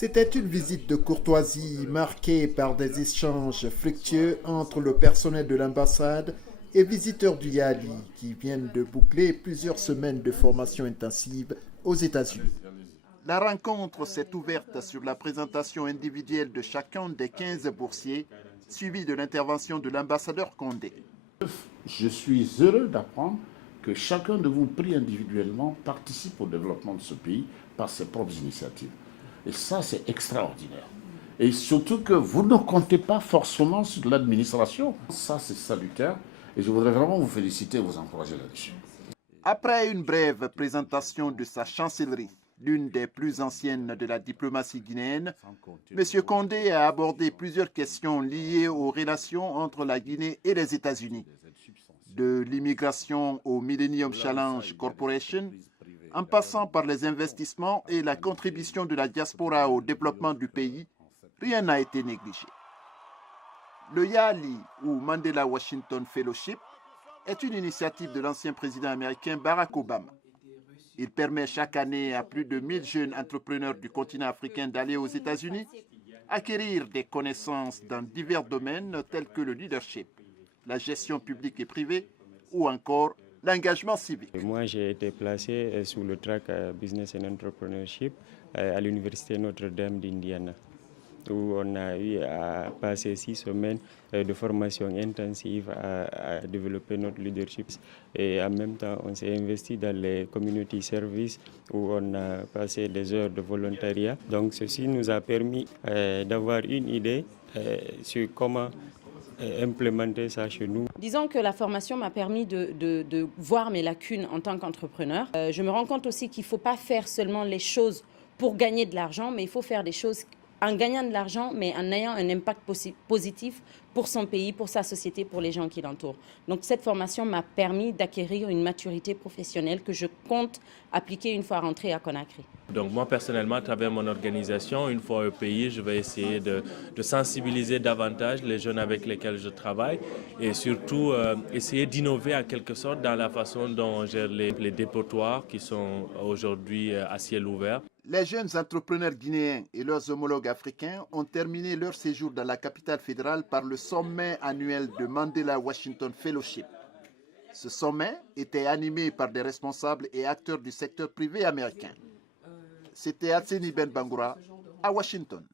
C'était une visite de courtoisie marquée par des échanges fructueux entre le personnel de l'ambassade et visiteurs du Yali qui viennent de boucler plusieurs semaines de formation intensive aux États-Unis. La rencontre s'est ouverte sur la présentation individuelle de chacun des 15 boursiers, suivie de l'intervention de l'ambassadeur Condé. Je suis heureux d'apprendre que chacun de vous, pris individuellement, participe au développement de ce pays par ses propres initiatives. Et ça, c'est extraordinaire. Et surtout que vous ne comptez pas forcément sur l'administration. Ça, c'est salutaire. Et je voudrais vraiment vous féliciter et vous encourager là-dessus. Après une brève présentation de sa chancellerie, l'une des plus anciennes de la diplomatie guinéenne, M. Condé a abordé plusieurs questions liées aux relations entre la Guinée et les États-Unis. De l'immigration au Millennium Challenge Corporation, en passant par les investissements et la contribution de la diaspora au développement du pays, rien n'a été négligé. Le YALI, ou Mandela Washington Fellowship, est une initiative de l'ancien président américain Barack Obama. Il permet chaque année à plus de 1000 jeunes entrepreneurs du continent africain d'aller aux États-Unis, acquérir des connaissances dans divers domaines tels que le leadership, la gestion publique et privée ou encore l'engagement civique. Moi, j'ai été placé sous le track Business and Entrepreneurship à l'Université Notre-Dame d'Indiana, où on a eu à passer 6 semaines de formation intensive à développer notre leadership. Et en même temps, on s'est investi dans les community services où on a passé des heures de volontariat. Donc ceci nous a permis d'avoir une idée sur comment implémenter ça chez nous. Disons que la formation m'a permis de voir mes lacunes en tant qu'entrepreneur. Je me rends compte aussi qu'il ne faut pas faire seulement les choses pour gagner de l'argent, mais il faut faire des choses en gagnant de l'argent, mais en ayant un impact positif pour son pays, pour sa société, pour les gens qui l'entourent. Donc cette formation m'a permis d'acquérir une maturité professionnelle que je compte appliquer une fois rentrée à Conakry. Donc moi personnellement, à travers mon organisation, une fois au pays, je vais essayer de sensibiliser davantage les jeunes avec lesquels je travaille et surtout essayer d'innover en quelque sorte dans la façon dont on gère les dépotoirs qui sont aujourd'hui à ciel ouvert. Les jeunes entrepreneurs guinéens et leurs homologues africains ont terminé leur séjour dans la capitale fédérale par le sommet annuel de Mandela Washington Fellowship. Ce sommet était animé par des responsables et acteurs du secteur privé américain. C'était Atseni Ben Bangoura à Washington.